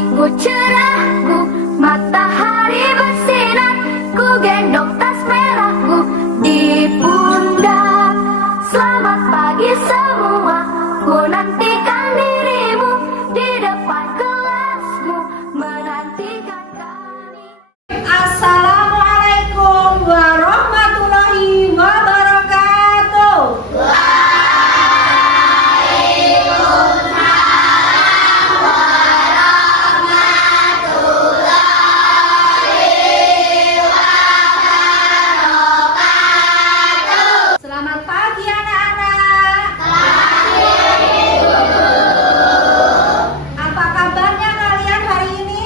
Hatiku cerahku, matahari bersinar, ku gendong tas merahku di pundak. Selamat pagi semua, ku nantikan dirimu di depan kelasmu, menantikan kami. Assalamualaikum warahmatullahi wabarakatuh. Selamat pagi anak-anak. Apa kabarnya kalian hari ini?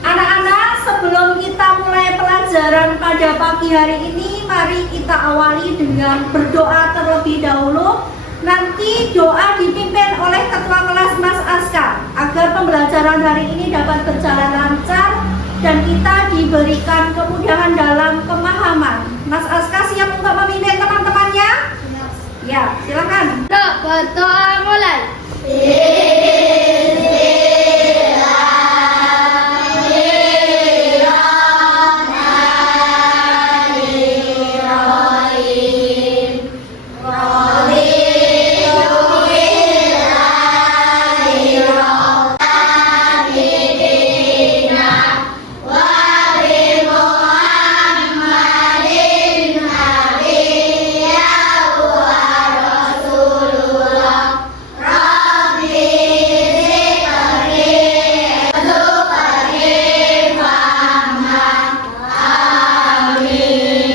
Anak-anak, sebelum kita mulai pelajaran pada pagi hari ini, mari kita awali dengan berdoa terlebih dahulu. Nanti doa dipimpin oleh Ketua Kelas Mas Aska agar pembelajaran hari ini dapat berjalan lancar dan kita diberikan kemudahan dalam pemahaman. Mas Aska siap untuk memimpin teman-temannya? Ya, silakan. Berdoa mulai.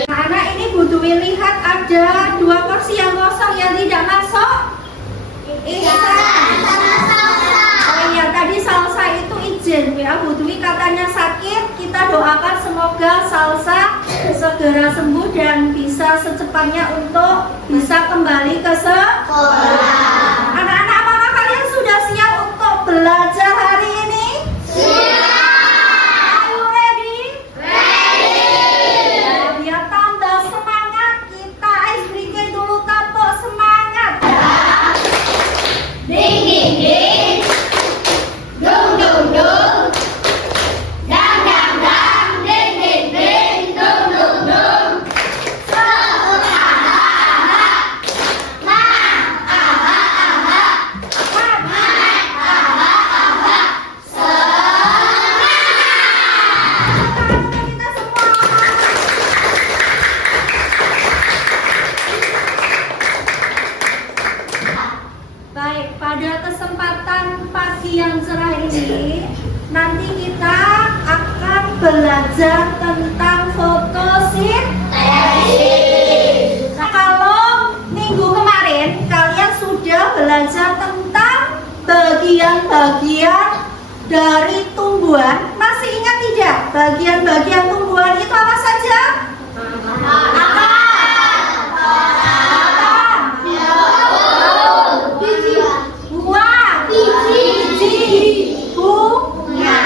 Anak ini Bu Dwi lihat ada 2 kursi yang kosong yang tidak masuk. Oh iya, tadi Salsa itu izin ya, Bu Dwi katanya sakit. Kita doakan semoga Salsa segera sembuh dan bisa secepatnya untuk bisa kembali ke sekolah. Anak-anak, apakah kalian sudah siap untuk belajar hari ini? Are you ready? Ya, biar tambah semangat, kita ice breaking dulu, tepuk semangat ya. Ding ding ding, dung dung dung, dang dang dang, ding ding ding, dung dung dung. Kita semua. Baik, pada kesempatan pagi yang cerah ini, nanti kita akan belajar tentang fotosintesis. Nah, kalau minggu kemarin kalian sudah belajar tentang bagian-bagian dari tumbuhan, masih ingat tidak? Bagian-bagian tumbuhan itu apa saja? Biji, buah, bunga.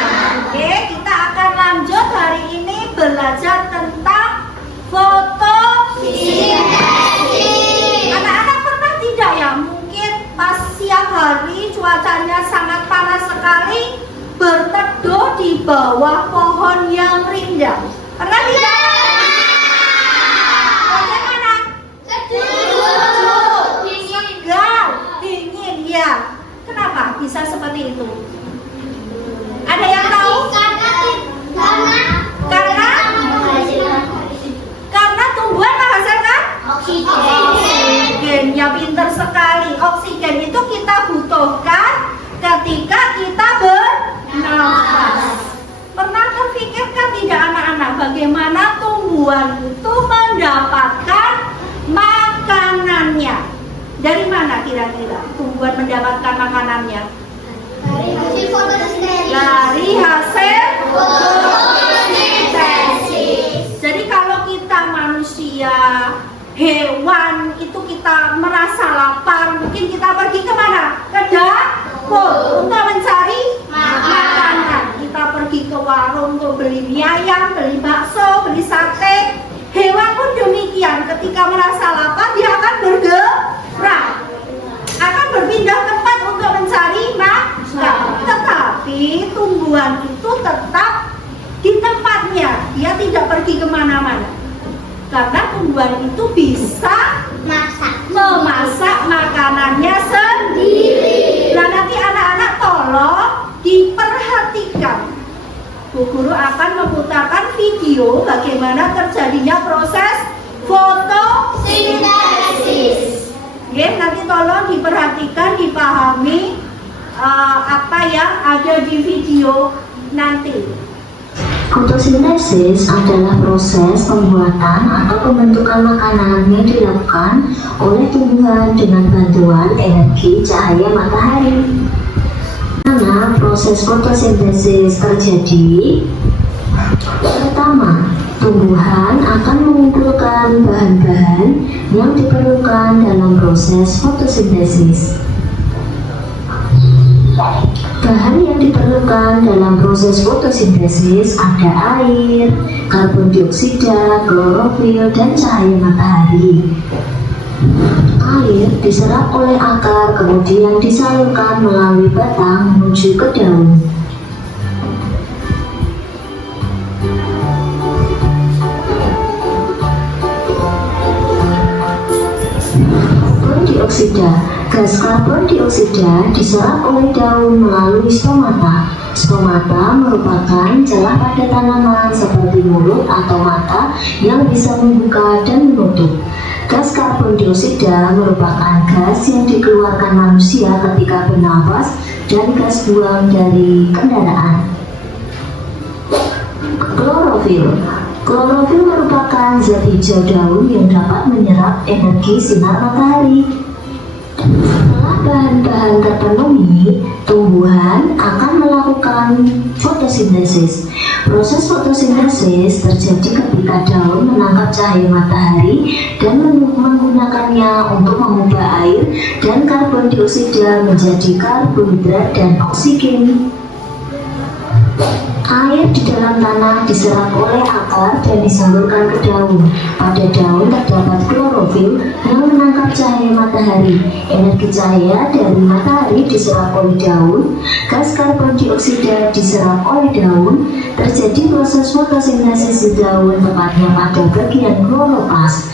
Oke, kita akan lanjut hari ini belajar tentang fotosintesis. Anak-anak pernah tidak ya, mungkin pas siang hari cuacanya sangat panas sekali, berteduh di bawah pohon yang rindang. Pernah tidak? Bagaimana? Segar, dingin ya. Kenapa bisa seperti itu? Ada yang tahu? Karena tumbuhan menghasilkan oksigen. Ya, pinter sekali. Oksigen itu kita butuhkan ketika kita bernafas. Pernah terpikirkan tidak anak-anak bagaimana tumbuhan itu mendapatkan makanannya? Dari mana kira-kira tumbuhan mendapatkan makanannya? Dari hasil fotosintesis. Jadi kalau kita manusia, hewan itu kita merasa lapar, mungkin kita pergi kemana? Ke dapur untuk mencari makanan. Kita pergi ke warung untuk beli mie ayam, beli bakso, beli sate. Hewan pun demikian, ketika merasa lapar dia akan bergerak, akan berpindah tempat untuk mencari makan. Tetapi tumbuhan itu tetap di tempatnya, dia tidak pergi kemana-mana. Karena tumbuhan itu bisa memasak makanannya sendiri. Nah, nanti anak-anak tolong diperhatikan. Bu Guru akan memutarkan video bagaimana terjadinya proses fotosintesis. Nanti tolong diperhatikan, dipahami apa yang ada di video nanti. Fotosintesis adalah proses pembuatan atau pembentukan makanan yang dilakukan oleh tumbuhan dengan bantuan energi cahaya matahari. Karena proses fotosintesis terjadi, pertama, tumbuhan akan mengumpulkan bahan-bahan yang diperlukan dalam proses fotosintesis. Bahan yang diperlukan dalam proses fotosintesis ada air, karbon dioksida, klorofil, dan cahaya matahari. Air diserap oleh akar kemudian disalurkan melalui batang menuju ke daun. Karbon dioksida. Gas karbon dioksida diserap oleh daun melalui stomata. Stomata merupakan celah pada tanaman seperti mulut atau mata yang bisa membuka dan menutup. Gas karbon dioksida merupakan gas yang dikeluarkan manusia ketika bernafas dan gas buang dari kendaraan. Klorofil. Klorofil merupakan zat hijau daun yang dapat menyerap energi sinar matahari. Setelah bahan-bahan terpenuhi, tumbuhan akan melakukan fotosintesis. Proses fotosintesis terjadi ketika daun menangkap cahaya matahari dan menggunakannya untuk mengubah air dan karbon dioksida menjadi karbohidrat dan oksigen. Air di dalam tanah diserap oleh akar dan disalurkan ke daun. Pada daun terdapat klorofil yang menangkap cahaya matahari. Energi cahaya dari matahari diserap oleh daun. Gas karbon dioksida diserap oleh daun. Terjadi proses fotosintesis di daun, tepatnya pada bagian kloroplas.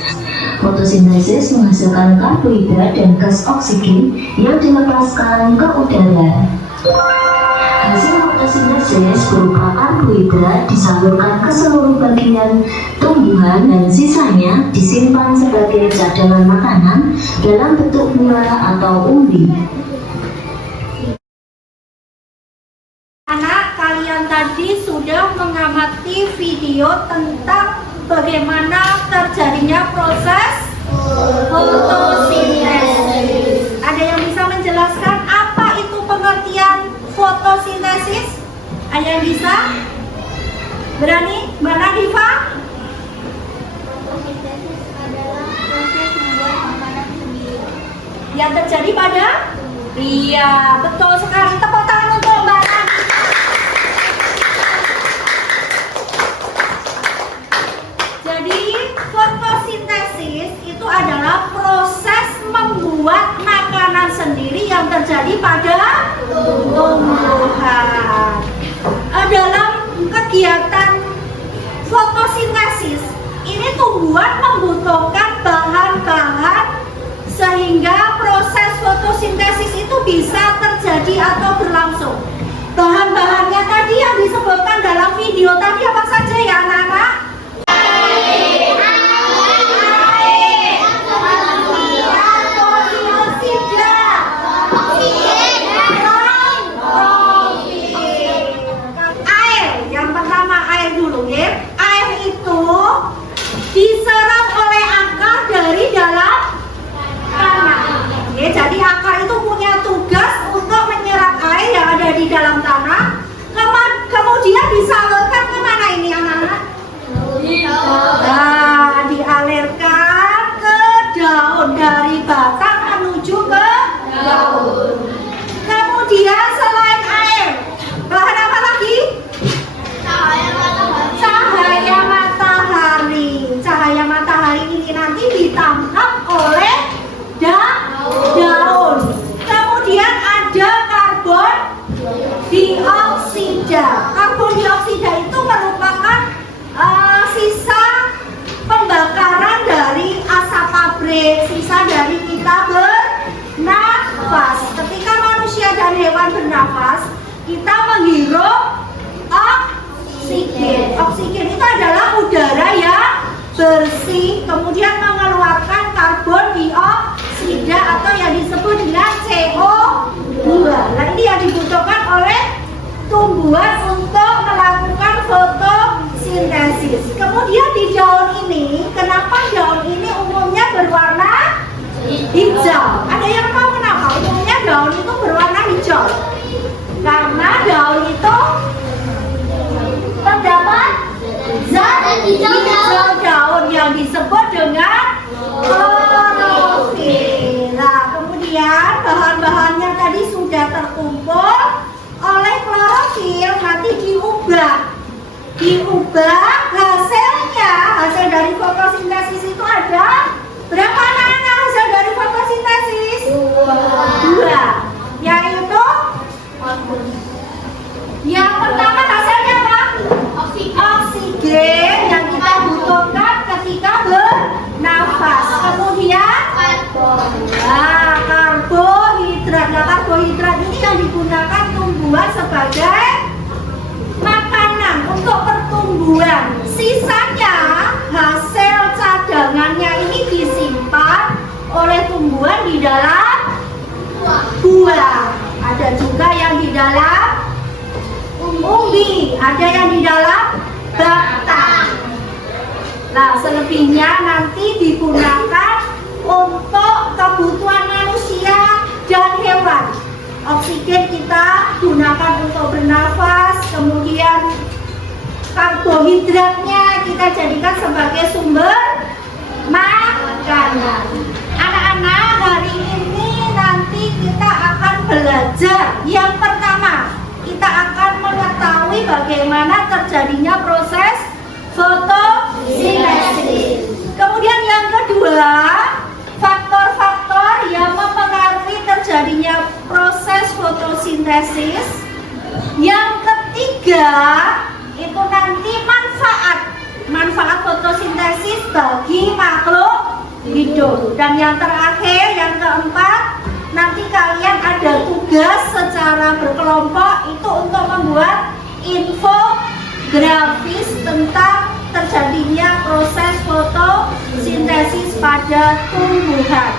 Fotosintesis menghasilkan karbohidrat dan gas oksigen yang dilepaskan ke udara. Hasil fotosintesis berupa karbohidrat disalurkan ke seluruh bagian tumbuhan dan sisanya disimpan sebagai cadangan makanan dalam bentuk buah atau umbi. Anak, kalian tadi sudah mengamati video tentang bagaimana terjadinya proses fotosintesis. Ada yang bisa menjelaskan apa itu pengertian fotosintesis? Ada yang bisa? Berani? Mbak Nadifa? Fotosintesis adalah proses membuat makanan sendiri Yang terjadi pada? Iya, betul sekali. Tepuk tangan untuk Mbak Nadifa. Jadi, fotosintesis itu adalah proses membuat makanan sendiri yang terjadi pada tumbuhan. Dalam kegiatan fotosintesis ini tumbuhan membutuhkan bahan-bahan sehingga proses fotosintesis itu bisa terjadi atau berlangsung. Bahan-bahannya tadi yang disebutkan dalam video tadi apa saja ya anak-anak? Diserap oleh akar dari dalam tanah. Jadi akar itu punya tugas untuk menyerap air yang ada di dalam tanah, kemudian disalurkan kemana ini anak-anak? Nah, dialirkan ke daun, dari batang menuju ke daun. Kemudian selain air, bahan apa lagi? Cahaya matahari. Cahaya matahari kita menghirup oksigen. Oksigen itu adalah udara yang bersih, kemudian mengeluarkan karbon dioksida atau yang disebut dengan CO2. Nah, ini yang dibutuhkan oleh tumbuhan untuk melakukan fotosintesis. Kemudian di daun ini, kenapa daun ini umumnya berwarna hijau? Ada yang tahu kenapa umumnya daun itu berwarna hijau? Karena daun itu terdapat zat hijau daun yang disebut dengan klorofil. Nah, kemudian bahan-bahannya tadi sudah terkumpul oleh klorofil, nanti diubah hasilnya. Hasil dari fotosintesis itu ada berapa anak-anak hasil dari fotosintesis? Dua. Yaitu yang pertama hasilnya apa? Oksigen yang kita butuhkan ketika bernafas. Kemudian karbohidrat. Nah, karbohidrat ini yang digunakan tumbuhan sebagai makanan untuk pertumbuhan. Sisanya hasil cadangannya ini disimpan oleh tumbuhan di dalam buah. Ada juga yang di dalam umbi, ada yang di dalam batang. Nah, selebihnya nanti digunakan untuk kebutuhan manusia dan hewan. Oksigen kita gunakan untuk bernafas, kemudian karbohidratnya kita jadikan sebagai sumber makanan. Anak-anak, hari ini nanti kita akan belajar. Yang pertama, kita akan mengetahui bagaimana terjadinya proses fotosintesis. Kemudian yang kedua, faktor-faktor yang mempengaruhi terjadinya proses fotosintesis. Yang ketiga, itu nanti manfaat fotosintesis bagi makhluk hidup. Dan yang terakhir, yang keempat, nanti kalian ada tugas secara berkelompok itu untuk membuat infografis tentang terjadinya proses fotosintesis pada tumbuhan.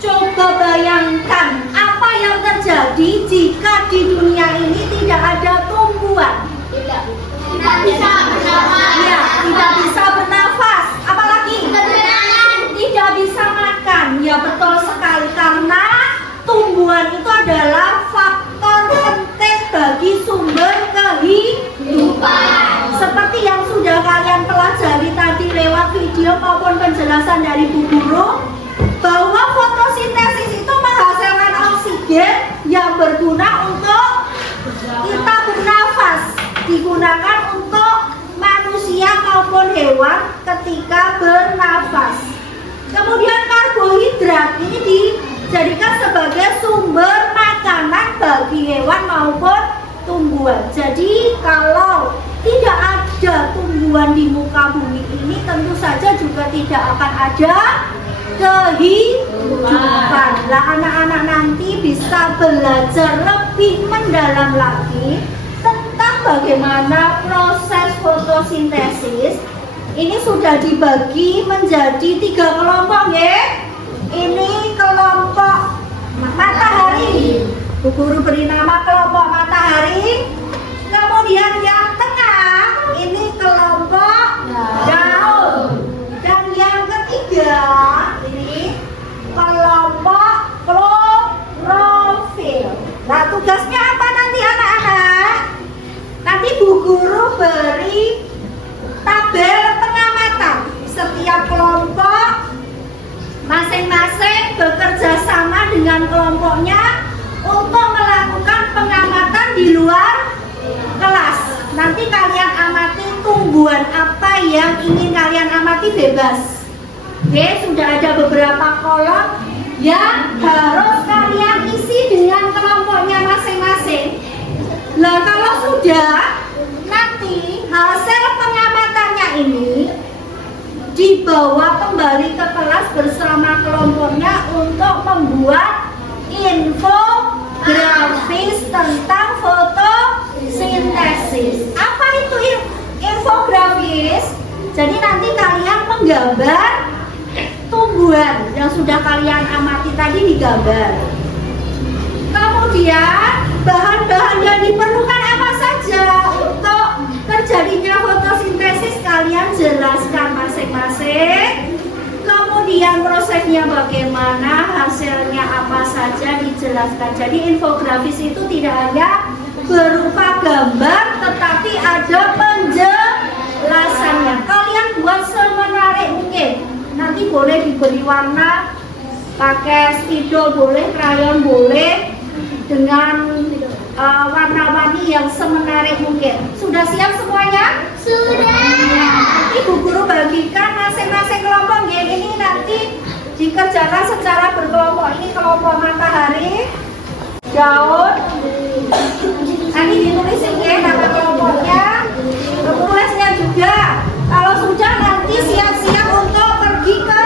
Coba bayangkan apa yang terjadi jika di dunia ini tidak ada tumbuhan. Tidak bisa bernafas. Ya, tidak bisa bernafas. Apalagi tidak bisa makan. Ya, betul sekali, karena tumbuhan itu adalah faktor penting bagi sumber kehidupan. Seperti yang sudah kalian pelajari tadi lewat video maupun penjelasan dari Bu Guru, bahwa fotosintesis itu menghasilkan oksigen yang berguna untuk kita bernafas, digunakan untuk manusia maupun hewan ketika bernafas. Kemudian karbohidrat ini dijadikan sebagai sumber makanan bagi hewan maupun tumbuhan. Jadi kalau tidak ada tumbuhan di muka bumi ini, tentu saja juga tidak akan ada kehidupan. Nah, anak-anak nanti bisa belajar lebih mendalam lagi tentang bagaimana proses fotosintesis. Ini sudah dibagi menjadi 3 kelompok, ya. Ini kelompok matahari. Bu Guru beri nama kelompok matahari. Kemudian yang tengah ini kelompok daun. Dan yang ketiga ini kelompok klorofil. Nah, tugasnya apa nanti anak-anak? Nanti Bu Guru beri tabel pengamatan. Setiap kelompok masing-masing bekerja sama dengan kelompoknya untuk melakukan pengamatan di luar kelas. Nanti kalian amati tumbuhan apa yang ingin kalian amati, bebas. Oke, sudah ada beberapa kolom yang harus kalian isi dengan kelompoknya masing-masing. Nah, kalau sudah, nanti hasil pengamatannya ini dibawa kembali ke kelas bersama kelompoknya untuk membuat infografis. grafis tentang fotosintesis. Apa itu infografis? Jadi nanti kalian menggambar tumbuhan yang sudah kalian amati tadi digambar. Kemudian bahan-bahan yang diperlukan apa saja untuk terjadinya fotosintesis kalian jelaskan masing-masing. Kemudian prosesnya bagaimana, hasilnya apa saja dijelaskan. Jadi infografis itu tidak hanya berupa gambar, tetapi ada penjelasannya. Kalian buat semenarik mungkin. Nanti boleh diberi warna, pakai spidol boleh, krayon boleh, dengan warna-warni yang semenarik mungkin. Sudah siap semuanya? Sudah. Nanti Bu Guru bagikan masing-masing kelompok ya. Ini nanti dikerjakan secara berkelompok. Ini kelompok matahari, daun. Nanti ditulisin ya nama kelompoknya, tulisnya juga. Kalau sudah nanti siap-siap untuk pergi ke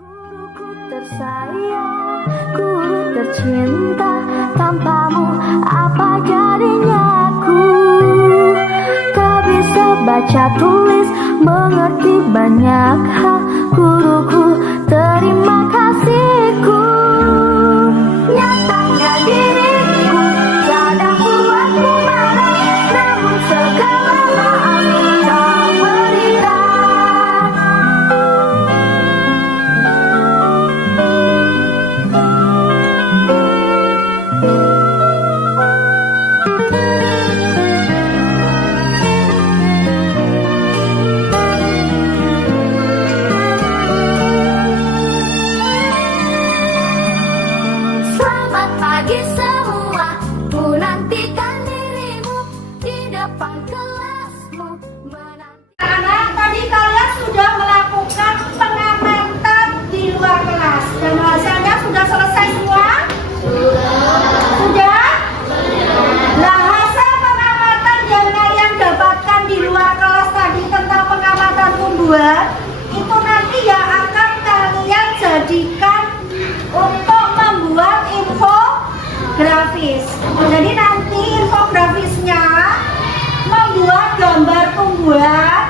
Guruku tersayang, guru tercinta, tanpamu apa jadinya aku? Tak bisa baca tulis, mengerti banyak hal. Guruku, terima kasihku. Nyatanya diriku kadang buatku marah, namun segala maaf kau berikan. Selamat pagi semua, ku nantikan dirimu di depan kelasmu. anak. Tadi kalian sudah melakukan pengamatan di luar kelas dan hasilnya sudah selesai semua? Sudah? Nah, hasil pengamatan yang kalian dapatkan di luar kelas tadi tentang pengamatan tumbuhan itu nanti yang akan kalian jadikan untuk membuat infografis. Jadi nanti infografisnya membuat gambar tumbuhan,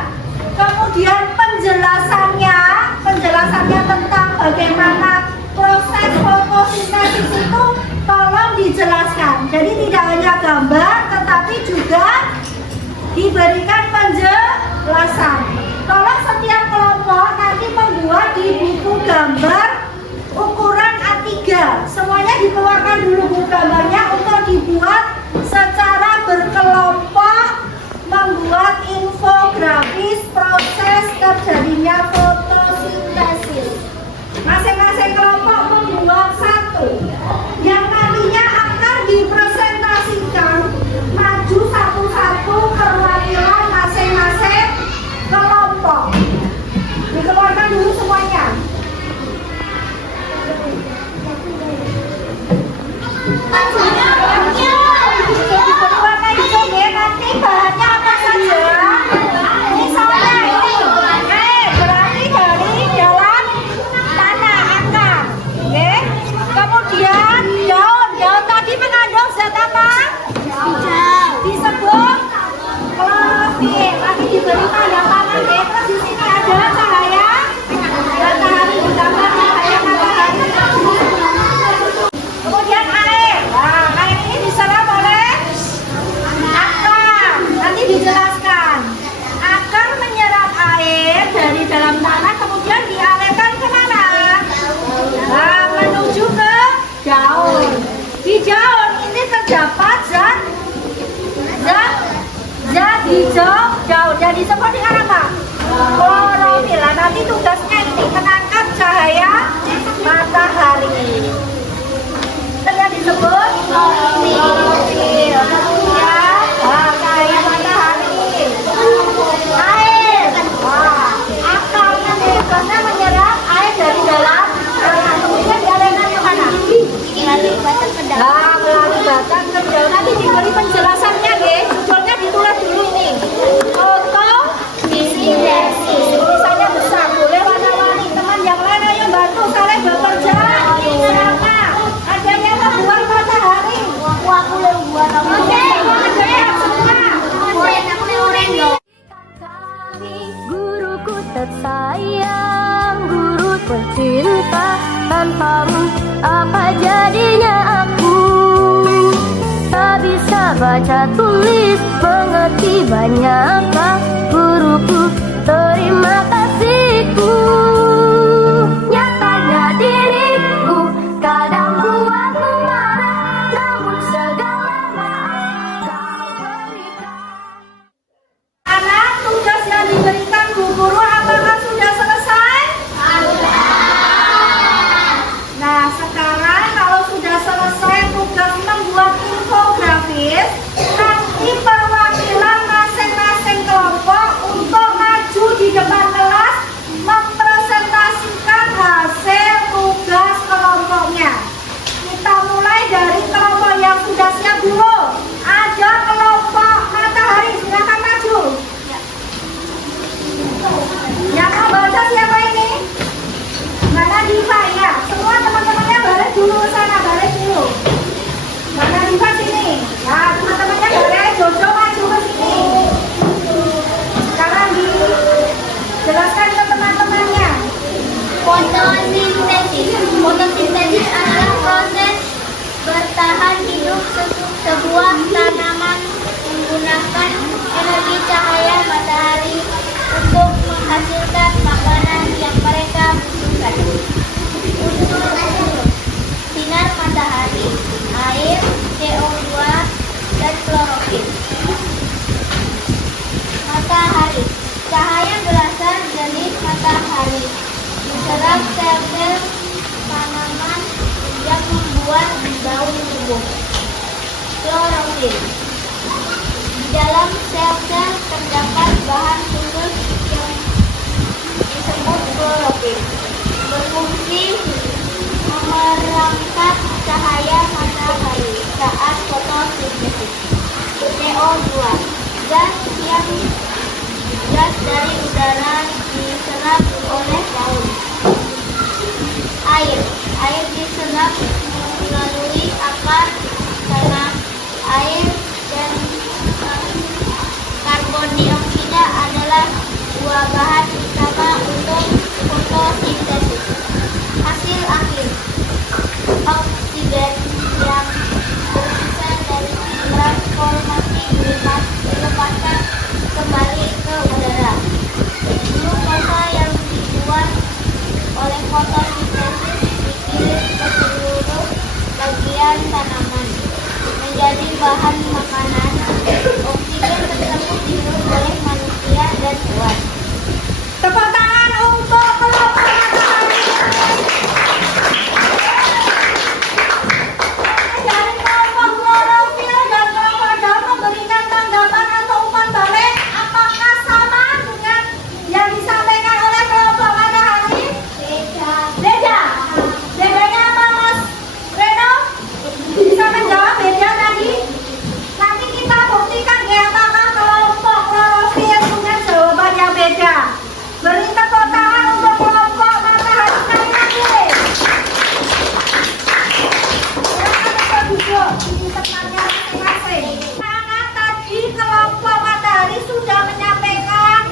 kemudian penjelasannya tentang bagaimana proses fotosintesis itu tolong dijelaskan. Jadi tidak hanya gambar, tetapi juga diberikan penjelasan. Tolong setiap kelompok nanti membuat di buku gambar ukuran A3. Semuanya dikeluarkan dulu buku gambarnya untuk dibuat secara berkelompok, membuat infografis proses terjadinya fotosintesis. Masing-masing kelompok membuat satu yang nantinya akan dipresentasikan, maju satu-satu perwakilan masing-masing kelompok. Dikeluarkan dulu semuanya. Warna hijau ya, nanti bahannya apa saja? Misalnya ini, berarti dari dalam tanah akar, oke? Kemudian daun tadi mengandung zat apa? Disebut klorofil. Tadi diberi tanda tangan ya. Terus di sini ada cahaya matahari, ditambah cahaya matahari. Kemudian air. Nah, air ini diserap oleh akar. Nanti dijelaskan. Akar menyerap air dari dalam tanah, kemudian dialirkan kemana? Nah, menuju ke daun. Di daun ini terdapat zat hijau daun. Yang disebut dengan apa? Klorofil. Nah, nanti tugasnya ini menangkap cahaya matahari. Yang disebut klorofil. Kemudian cahaya matahari, air. Akarnya tugasnya menyerap air dari dalam tanah. Kemudian dialirkan ke mana? Melalui batang ke daun. Nah, melalui batang ke daun. Nanti diberi penjelasannya, guys. Judulnya ditulis dulu ini. Fotosintesis. Tulisannya besar. Boleh warna-warni. Teman yang lain ayo bantu. Kalian bekerja sama. Ada yang Sayang guru tercinta, tanpamu apa jadinya aku? Tak bisa baca tulis, mengerti banyakkah guruku? Terima kasihku. Nyatanya diriku kadang buatmu marah, namun segala maaf kau berikan. Anak, tugas yang diberikan Bu Guru apakah sudah selesai? Nah, sekarang kalau sudah selesai tugas membuat infografis, nanti perwakilan masing-masing kelompok untuk maju di depan kelas mempresentasikan hasil tugas kelompoknya. Kita mulai dari kelompok yang sudah siap dulu. Ada kelompok Matahari, silakan maju. Yang mau baca siapa ini? Mana Diva ya? Semua teman-temannya balik dulu sana, balik dulu. Mana Diva sini? Ya, teman-temannya balik. Jojo maju ke sini. Sekarang dijelaskan ke teman-temannya. Fotosintesis adalah proses bertahan hidup sebuah tanaman menggunakan energi cahaya matahari untuk menghasilkan makanan yang mereka butuhkan. Unsur sinar matahari, air, CO2, dan klorofil. Matahari, cahaya berasal dari matahari, diserap sel-sel tanaman yang membuat daun tumbuh. Klorofil, di dalam sel-sel terdapat bahan khusus yang disebut klorofil, berfungsi memerangkap cahaya matahari saat fotosintesis. CO2, gas dari udara diserap oleh daun. Air diserap melalui akar tanah. Air dan karbon dioksida adalah dua bahan utama untuk fotosintesis. Hasil akhir, oksigen yang bersisa dari transformasi dilepaskan kembali ke udara. Glukosa yang dibuat oleh fotosintesis dikirim ke seluruh bagian tanaman menjadi bahan makanan. Oksigen tersebut dihirup oleh manusia dan hewan. Tepuk tangan untuk kelompok Matahari. Dari kelompok klorofil dan kelompok daun memberikan tanggapan atau umpan balik. Apakah sama dengan yang disampaikan oleh kelompok Matahari? Beda. Bedanya apa, Mas Reno? Bisa menjawab beda tadi? Nanti kita buktikan ya apakah kelompok klorofil punya jawaban yang beda. Beri tepuk tangan untuk kelompok Matahari sekali lagi. Silakan untuk duduk di tempatnya masing-masing. Karena tadi kelompok Matahari sudah menyampaikan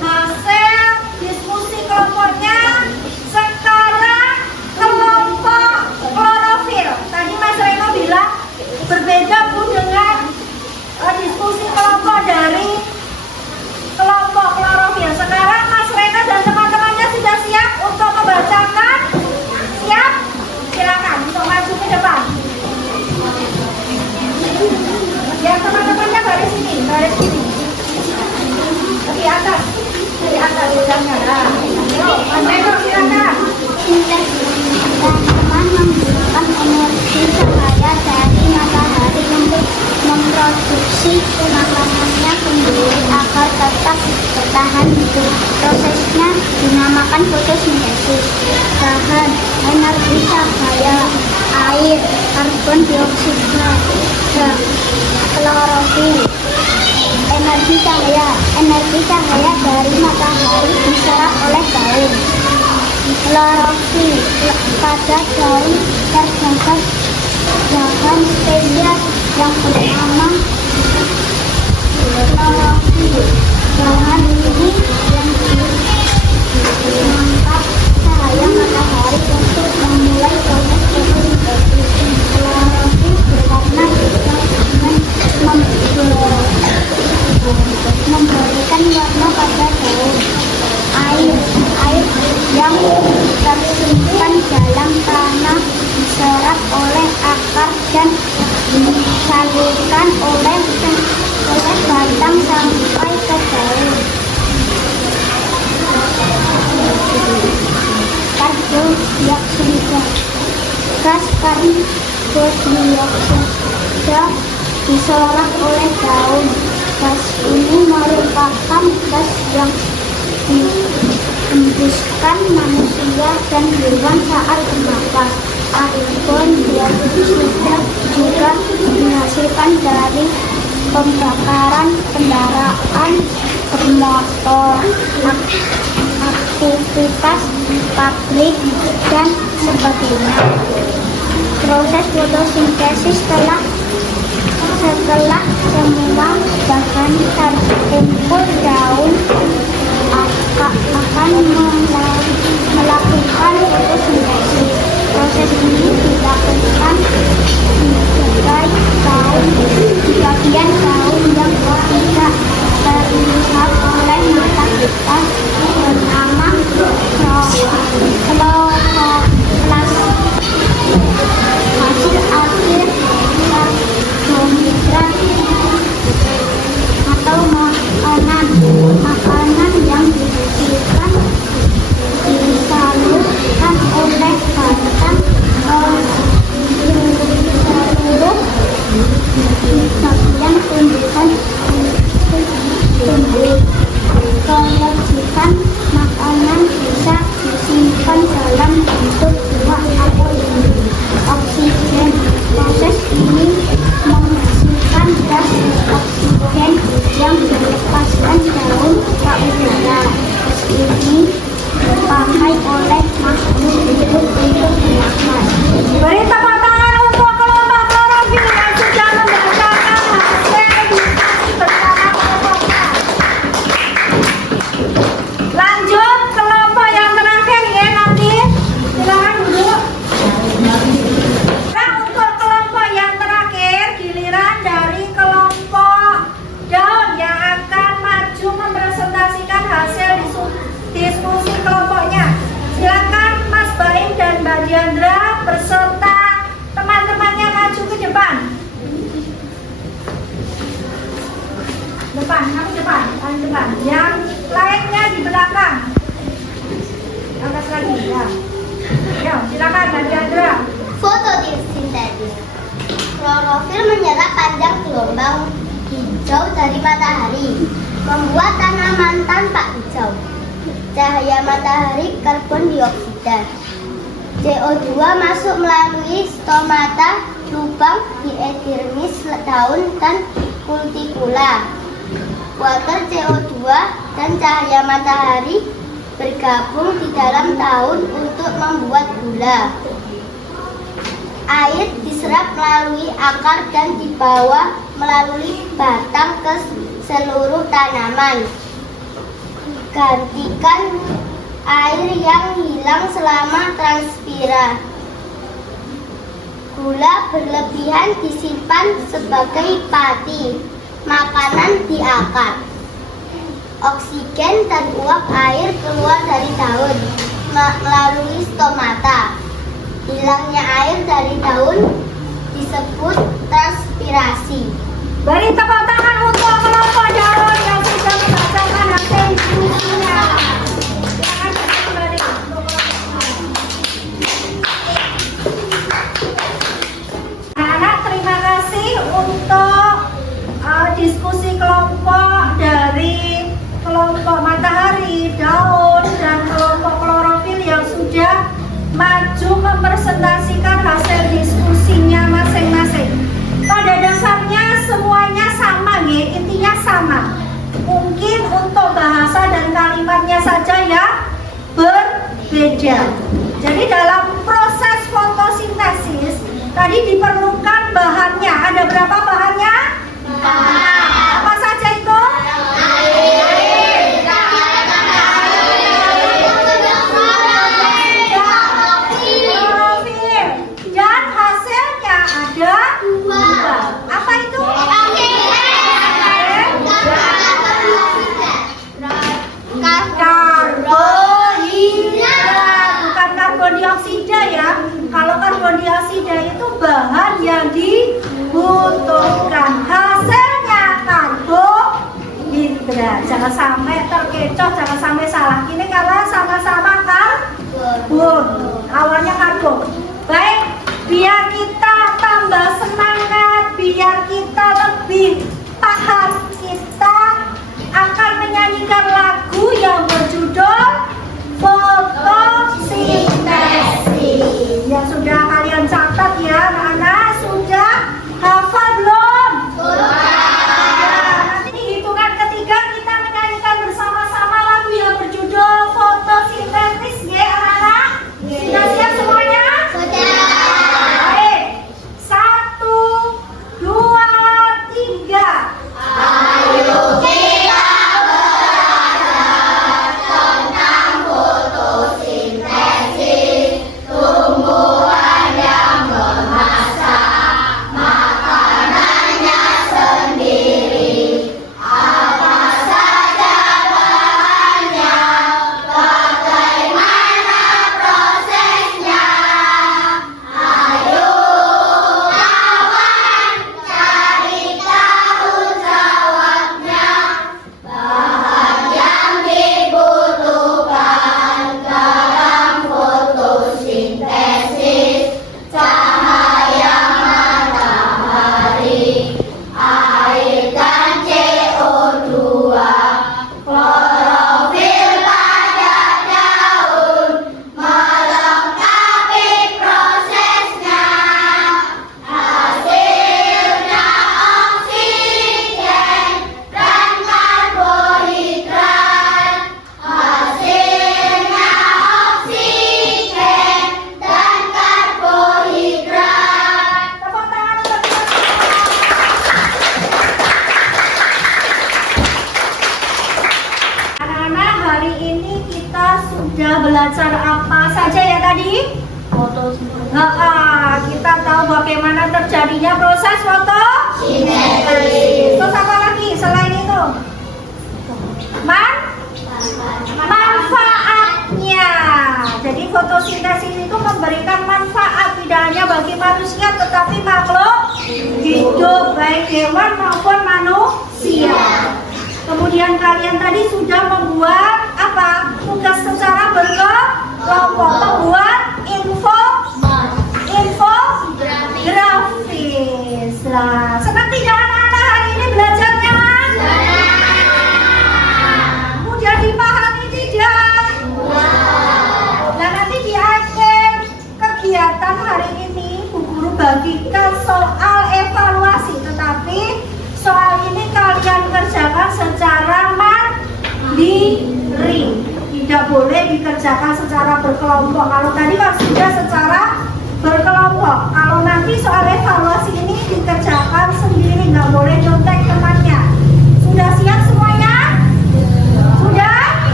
hasil diskusi kelompoknya. Sekarang kelompok klorofil. Tadi Mas Reno bilang berbeda Bu dengan diskusi kelompok dari kelompok klorofil. Sekarang Mas Reno dan teman-temannya sudah siap untuk membacakan? Siap? Silakan untuk maju ke depan. Ya, teman-temannya baris sini, baris sini. Di atas, udahnya. Yuk, Mas Reno silakan. Tanaman menggunakan energi cahaya dari matahari untuk memproduksi makanannya sendiri agar tetap bertahan hidup. Prosesnya dinamakan fotosintesis. Bahan energi cahaya, air, karbon dioksida, klorofil. Energi cahaya dari matahari diserap oleh daun. Klorofil, pada daun terdapat bahan spesial yang bernama klorofil. Bahan ini yang tersimpan dalam tanah, diserap oleh akar dan disalurkan oleh batang sampai ke daun. Karbodioksida. Gas karbodioksida diserap oleh daun. Gas ini merupakan gas yang dihembuskan manusia dan hewan saat bernafas. Karbon dioksida juga dihasilkan dari pembakaran kendaraan bermotor, aktivitas pabrik, dan sebagainya. Proses fotosintesis setelah semua bahan terkumpul, daun akan melakukan fotosintesis. Proses ini dilakukan di bagian daun yang tidak terlihat oleh mata kita, bernama kloroflas. Hasil akhir karbohidrat atau makanan yang dihasilkan disalurkan oleh batang seluruh bagian tumbuhan tumbuh. Kewajiban makanan bisa disimpan dalam bentuk buah atau oksigen. Proses ini menghasilkan gas oksigen yang dilepaskan daun ke udara. Gas ini dipakai oleh makhluk hidup untuk bernafas. Beri tepuk tangan untuk kelompok klorofil yang sudah membacakan hasil diskusi bersama kelompoknya. Lanjut kelompok yang terakhir ya, nanti silakan duduk. Nah, untuk kelompok yang terakhir, giliran dari kelompok daun yang akan maju mempresentasikan hasil diskusi kelompoknya. Silakan Mas Baim dan Mbak Diandra beserta teman-temannya maju ke depan. Paling depan. Yang lainnya di belakang. Atas lagi ya. Ya, silakan Mbak Diandra. Fotosintesis. Klorofil menyerap panjang gelombang hijau dari matahari, membuat tanaman tampak hijau. Cahaya matahari karbon dioksida. CO2 masuk melalui stomata, lubang di epidermis daun dan kutikula. Water CO2 dan cahaya matahari bergabung di dalam daun untuk membuat gula. Air diserap melalui akar dan dibawa melalui batang ke seluruh tanaman. Gantikan air yang hilang selama transpirasi. Gula berlebihan disimpan sebagai pati makanan di akar. Oksigen dan uap air keluar dari daun melalui stomata. Hilangnya air dari daun disebut transpirasi. Beri tepuk tangan untuk kelompok daun yang sudah membacakan hasil diskusinya. Silakan kembali. Anak-anak, terima kasih untuk diskusi kelompok dari kelompok matahari, daun, dan kelompok klorofil yang sudah maju mempresentasikan hasil diskusinya masing-masing. Pada dasarnya semuanya sama ya, intinya sama. Mungkin untuk bahasa dan kalimatnya saja yang berbeda. Jadi dalam proses fotosintesis tadi diperlukan bahannya. Ada berapa bahannya? Apa saja itu? Dan hasilnya ada dua. Apa itu? Karbohidrat. Ya, jangan sampai terkecoh, jangan sampai salah. Ini karena sama-sama karbon. Awalnya karbon. Baik, biar kita tambah semangat, biar kita lebih paham, kita akan menyanyikan lagu yang berjudul fotosintesis. Yang sudah kalian catat ya anak-anak, sudah hafal belum? Nanti di hitungan ketiga kita menyanyikan bersama-sama lagu yang berjudul fotosintesis ya anak-anak. Sudah siap semuanya? Baik, 1, 2, 3. Ayo kita belajar tentang fotosintesis, tumbuhan yang memasak makanannya sendiri. Apa saja bahannya, bagaimana prosesnya? Ayo kawan, cari tahu jawabnya. Bahan yang dibutuhkan dalam fotosintesis: cahaya matahari, air dan CO2, klorofil pada daun, melengkapi prosesnya. Hasilnya oksigen dan karbohidrat. Hasilnya oksigen dan karbohidrat. Tepuk tangan untuk anak-anak. Hari ini kita sudah belajar apa saja ya tadi? Kita tahu bagaimana terjadinya proses fotosintesis. Terus apa lagi selain itu? Manfaatnya. Jadi fotosintesis itu memberikan manfaat tidak hanya bagi manusia tetapi makhluk hidup baik hewan maupun manusia. Kemudian kalian tadi sudah membuat apa? Tugas secara berkelompok, membuat infografis. Nah, senang tidak anak-anak hari ini belajarnya? Mudah dipahami tidak? Nah, nanti di akhir kegiatan hari ini Bu Guru bagikan soal evaluasi, tetapi soal ini kalian kerjakan secara mandiri. Tidak boleh dikerjakan secara berkelompok. Kalau tadi kan sudah secara berkelompok. Kalau nanti soal evaluasi ini dikerjakan sendiri, nggak boleh contek temannya. Sudah siap semuanya? Sudah?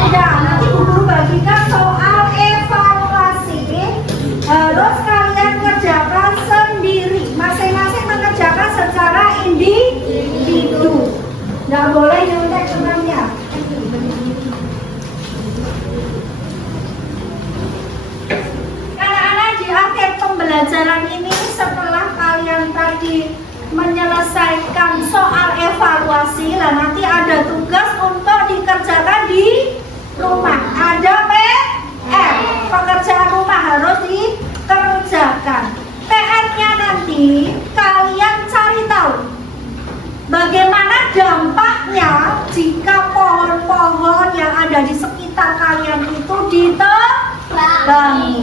Sudah. Nanti Bu Guru bagikan soal evaluasi. Harus kalian kerjakan sendiri. Masing-masing mengerjakan secara individu. Nggak boleh nyontek temannya. Anak-anak, di akhir pembelajaran ini setelah kalian tadi menyelesaikan soal evaluasi, lah nanti ada tugas untuk dikerjakan di rumah. Ada PR, pekerjaan rumah harus dikerjakan. PR-nya nanti kalian cari tahu bagaimana dampaknya jika pohon-pohon yang ada di sekitar kalian itu ditebangi.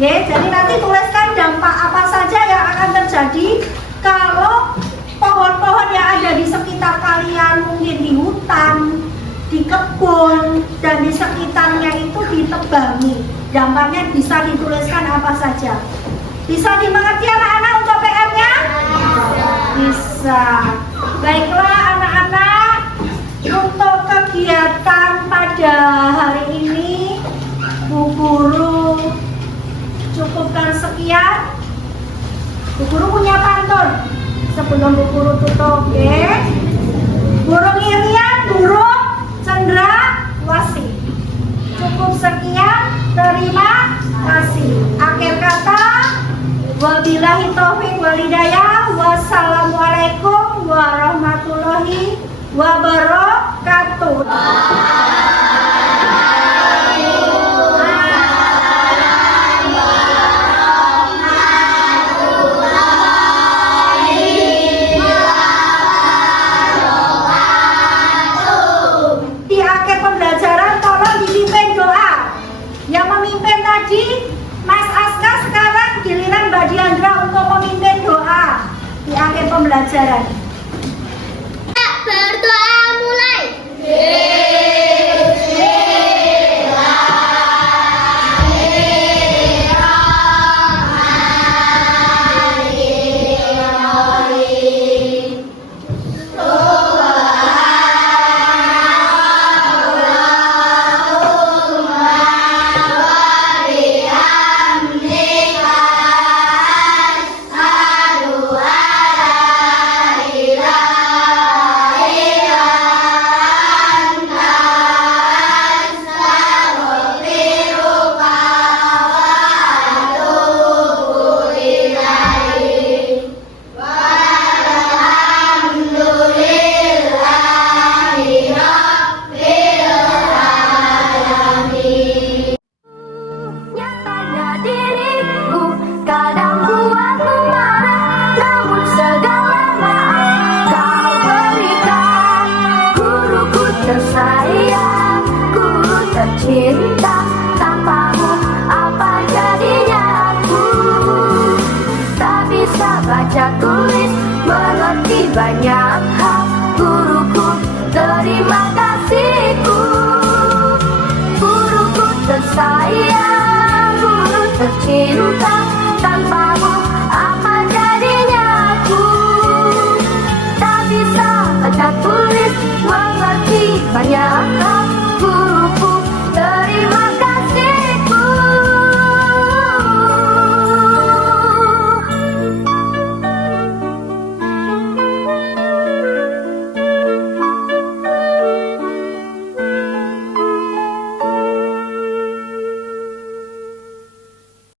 Ya, jadi nanti tuliskan dampak apa saja yang akan terjadi kalau pohon-pohon yang ada di sekitar kalian, mungkin di hutan, di kebun, dan di sekitarnya itu ditebangi. Dampaknya bisa dituliskan apa saja. Bisa dimengerti anak-anak untuk PR-nya? Bisa. Baiklah anak-anak, untuk kegiatan pada hari ini Bu Guru cukupkan sekian. Bu Guru punya pantun sebelum Bu Guru tutup, ya. Burung irian, burung cendrawasih. Cukup sekian, terima kasih. Akhir kata, wabillahi taufiq wal hidayah. Wassalamualaikum warahmatullahi wabarakatuh. wabarakatuh. Di akhir pembelajaran tolong dipimpin doa. Yang memimpin tadi Mas Aska, sekarang giliran Mbak Diandra untuk memimpin doa di akhir pembelajaran. Berdoa mulai. Nyatanya diriku kadang buatmu marah, namun segala maaf kau berikan. Guruku tersayang, guru tercinta, tanpamu apa jadinya aku? Tak bisa baca tulis, mengerti banyak hal. Guruku, terima kasihku. Guruku tersayang, guru tercinta.